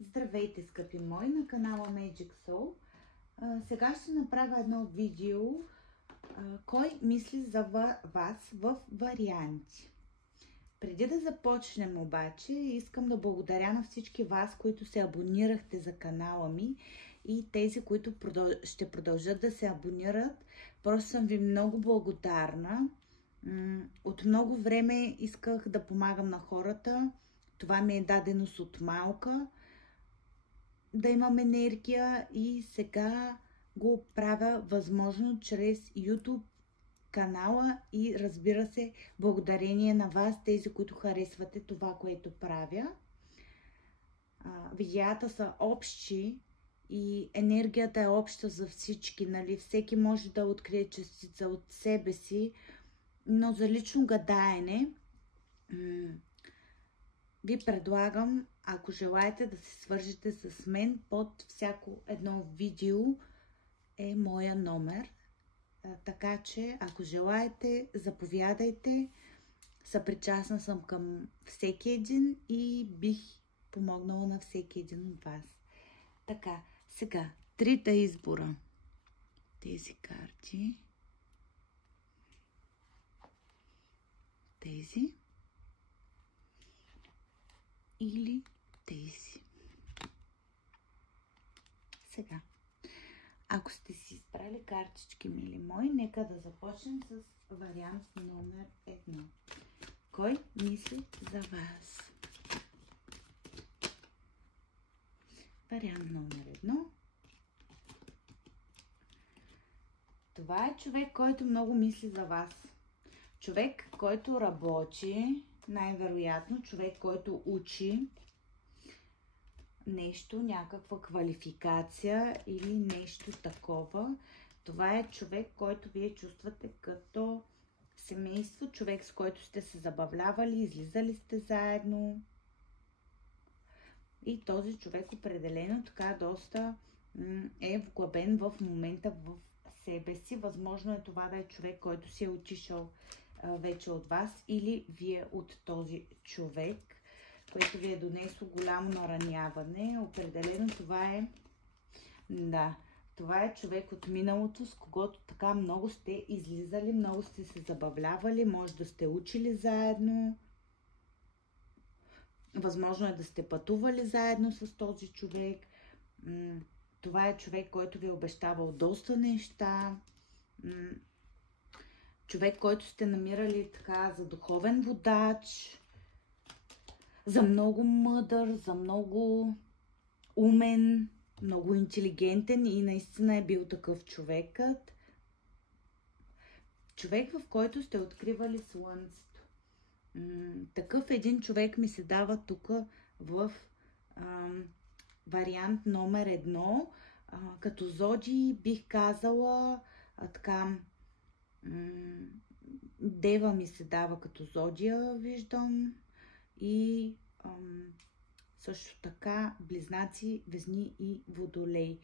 Здравейте, скъпи мои, на канала Magic Soul. Сега ще направя едно видео кой мисли за вас в варианти. Преди да започнем обаче, искам да благодаря на всички вас, които се абонирахте за канала ми и тези, които ще продължат да се абонират. Просто съм ви много благодарна. От много време исках да помагам на хората. Това ми е даденост от малка. Да имам енергия и сега го правя възможно чрез YouTube канала и разбира се, благодарение на вас, тези, които харесвате това, което правя. Видеята са общи и енергията е обща за всички, нали? Всеки може да открие частица от себе си, но за лично гадаене ви предлагам, ако желаете да се свържете с мен, под всяко едно видео е моя номер. Така че, ако желаете, заповядайте. Съпричастна съм към всеки един и бих помогнала на всеки един от вас. Така, сега, трите избора. Тези карти. Тези. Или тези. Сега, ако сте си избрали картички, мили мои, нека да започнем с вариант номер 1. Кой мисли за вас? Вариант номер 1. Това е човек, който много мисли за вас. Човек, който работи, най-вероятно човек, който учи нещо, някаква квалификация или нещо такова. Това е човек, който вие чувствате като семейство, човек, с който сте се забавлявали, излизали сте заедно. И този човек определено така доста е вглъбен в момента в себе си. Възможно е това да е човек, който си е отишъл вече от вас или вие от този човек, което ви е донесло голямо нараняване. Определено това е, това е човек от миналото, с когото така много сте излизали, много сте се забавлявали, може да сте учили заедно. Възможно е да сте пътували заедно с този човек. Това е човек, който ви е обещавал доста неща. Човек, който сте намирали така за духовен водач, за много мъдър, за много умен, много интелигентен и наистина е бил такъв човекът. Човек, в който сте откривали слънцето. Такъв един човек ми се дава тук в вариант номер 1. Като зодии бих казала така, Дева ми се дава като зодия, виждам. И също така Близнаци, Везни и Водолей.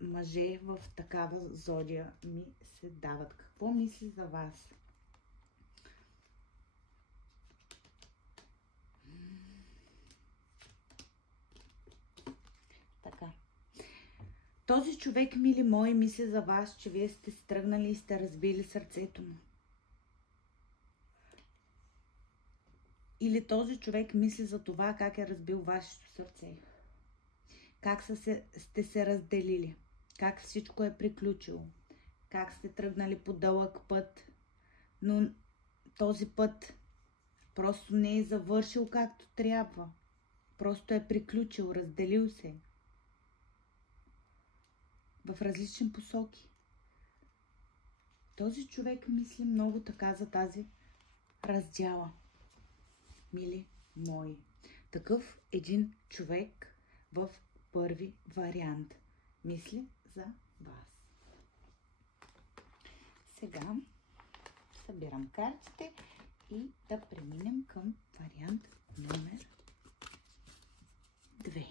Мъже в такава зодия ми се дават. Какво мисли за вас? Така. Този човек, мили мои, мисли за вас, че вие сте стръгнали и сте разбили сърцето му. Или този човек мисли за това, как е разбил вашето сърце. Как сте се разделили. Как всичко е приключило. Как сте тръгнали по дълъг път. Но този път просто не е завършил както трябва. Просто е приключил, разделил се. В различни посоки. Този човек мисли много така за тази раздяла. Мили мои. Такъв един човек в първи вариант мисли за вас. Сега събирам картите и да преминем към вариант номер 2.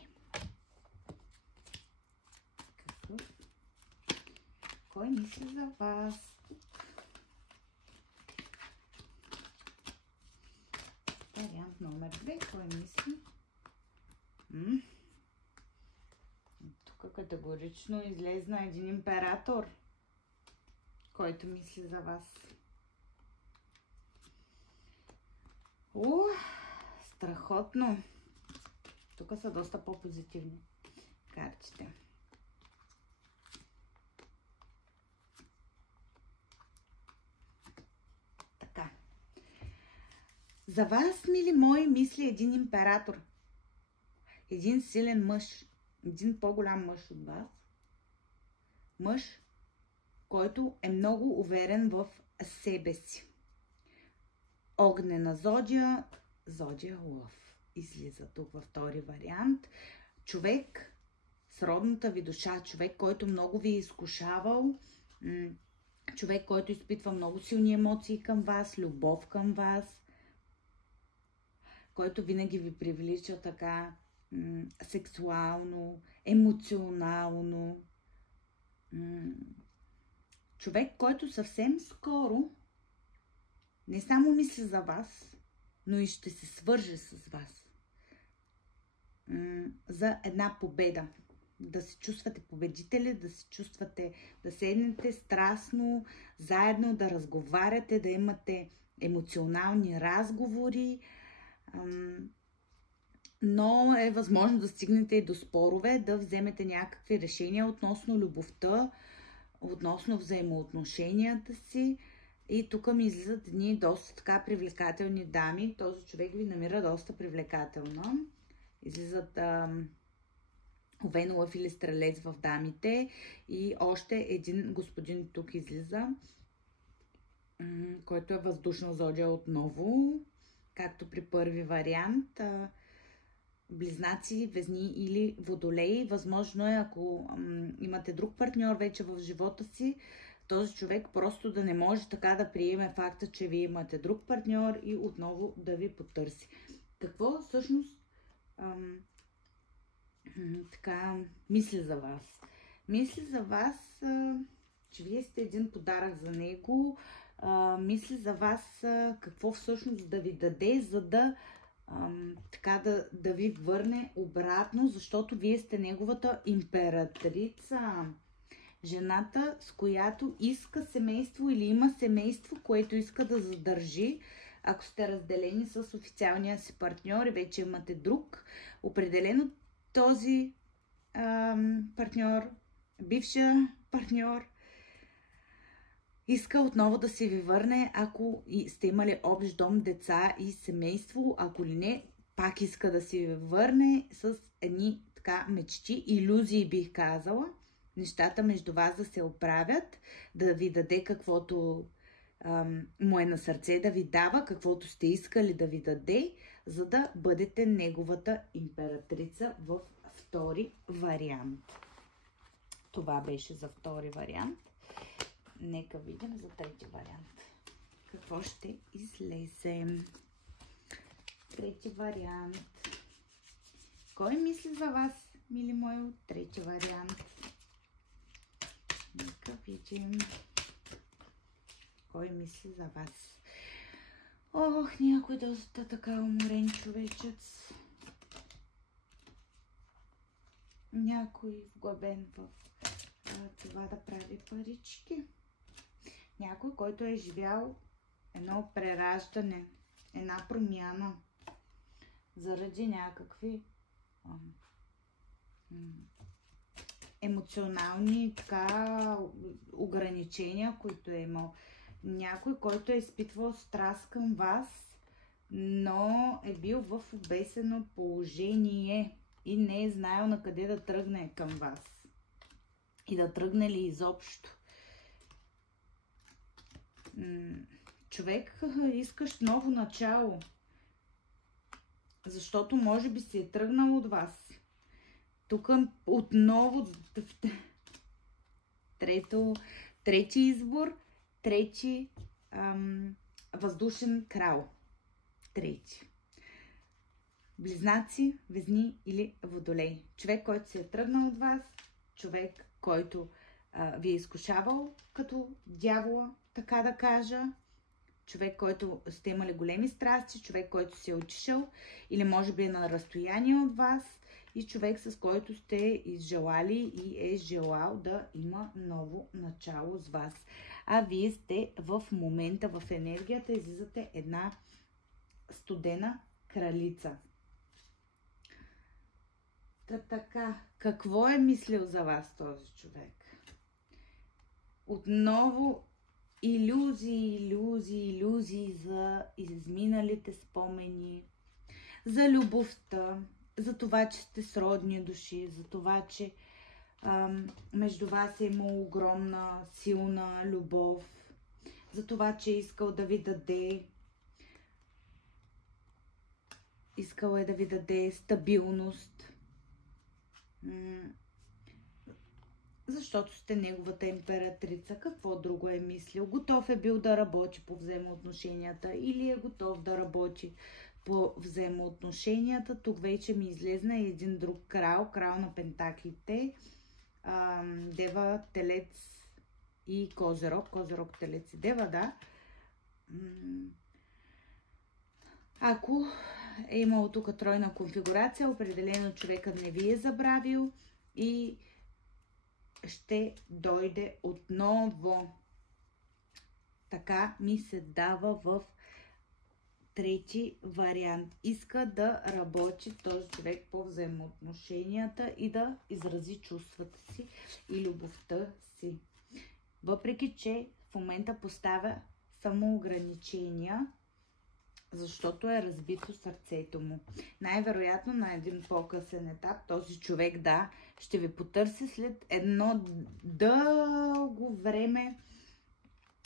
Кой мисли за вас? Вариант номер 2. Кой мисли категорично излезна един император, който мисли за вас. Страхотно! Тук са доста по-позитивни картите. Така. За вас, мили мои, мисли един император. Един силен мъж. Един по-голям мъж от вас. Мъж, който е много уверен в себе си. Огнена зодия, зодия Лъв. Излиза тук във втори вариант. Човек с родната ви душа, човек, който много ви е изкушавал, човек, който изпитва много силни емоции към вас, любов към вас, който винаги ви привлича така сексуално, емоционално. Човек, който съвсем скоро не само мисли за вас, но и ще се свърже с вас. За една победа. Да се чувствате победители, да се чувствате, да седнете страстно, заедно, да разговаряте, да имате емоционални разговори, но е възможно да стигнете и до спорове, да вземете някакви решения относно любовта, относно взаимоотношенията си. И тук ми излизат едни доста така привлекателни дами. Този човек ви намира доста привлекателна. Излизат Овен, Лъв или Стрелец в дамите. И още един господин тук излиза, който е въздушна зодия отново, както при първи вариант. Близнаци, Везни или Водолеи. Възможно е, ако имате друг партньор вече в живота си, този човек просто да не може така да приеме факта, че вие имате друг партньор и отново да ви потърси. Какво всъщност така мисли за вас? Мисли за вас, че вие сте един подарък за него. Мисли за вас какво всъщност да ви даде, за да така да ви върне обратно, защото вие сте неговата императрица. Жената, с която иска семейство или има семейство, което иска да задържи. Ако сте разделени с официалния си партньор и вече имате друг, определено този партньор, бившия партньор, иска отново да си ви върне, ако сте имали общ дом, деца и семейство. Ако ли не, пак иска да си ви върне с едни така мечти, илюзии бих казала. Нещата между вас да се оправят, да ви даде каквото му е на сърце да ви дава, каквото сте искали да ви даде, за да бъдете неговата императрица в втори вариант. Това беше за втори вариант. Нека видим за трети вариант. Какво ще излезе? Трети вариант. Кой мисли за вас, мили мои, от трети вариант? Нека видим. Кой мисли за вас? Ох, някой доста така уморен човечец. Някой вглъбен в това да прави парички. Някой, който е живял едно прераждане, една промяна заради някакви емоционални така ограничения, които е имал. Някой, който е изпитвал страст към вас, но е бил в обесено положение и не е знаел на къде да тръгне към вас. И да тръгне ли изобщо. Човек искаш ново начало. Защото може би се е тръгнал от вас. Тук отново трети избор, трети въздушен крал. Трети. Близнаци, Везни или Водолей. Човек, който се е тръгнал от вас, човек, който ви е изкушавал като дявола, така да кажа. Човек, който сте имали големи страсти, човек, който се е отишъл или може би е на разстояние от вас и човек, с който сте изжелали и е желал да има ново начало с вас. А вие сте в момента в енергията, излизате една студена кралица. Така, какво е мислил за вас този човек? Отново иллюзии за изминалите спомени, за любовта, за това, че сте сродни души, за това, че между вас е имало огромна, силна любов, за това, че е искал да ви даде, стабилност, защото сте неговата императрица. Какво друго е мислил? Готов е бил да работи по взаимоотношенията или е готов да работи по взаимоотношенията. Тук вече ми излезна един друг крал на пентаклите, Дева, Телец и Козирог. Козирог, Телец и Дева, да. Ако е имало тук тройна конфигурация, определено човекът не ви е забравил и ще дойде отново. Така ми се дава в трети вариант. Иска да работи този човек по взаимоотношенията и да изрази чувствата си и любовта си. Въпреки че в момента поставя самоограничения, защото е разбито сърцето му. Най-вероятно на един по-късен етап този човек, да, ще ви потърси след едно дълго време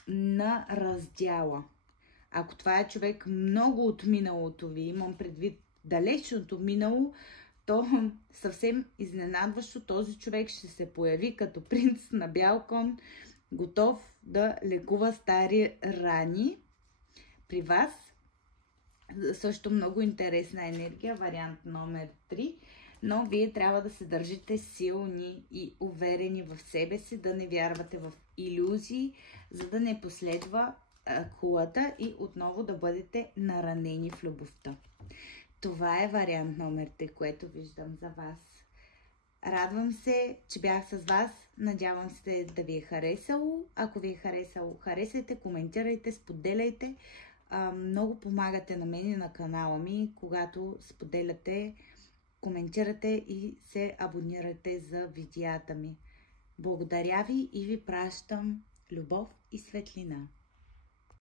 на раздяла. Ако това е човек много от миналото ви, имам предвид далечното минало, то съвсем изненадващо този човек ще се появи като принц на бял кон, готов да лекува стари рани при вас. Също много интересна енергия, вариант номер 3, но вие трябва да се държите силни и уверени в себе си, да не вярвате в илюзии, за да не последва кулата и отново да бъдете наранени в любовта. Това е вариант номер 3, което виждам за вас. Радвам се, че бях с вас. Надявам се да ви е харесало. Ако ви е харесало, харесайте, коментирайте, споделяйте. Много помагате на мен и на канала ми, когато споделяте, коментирате и се абонирате за видеята ми. Благодаря ви и ви пращам любов и светлина.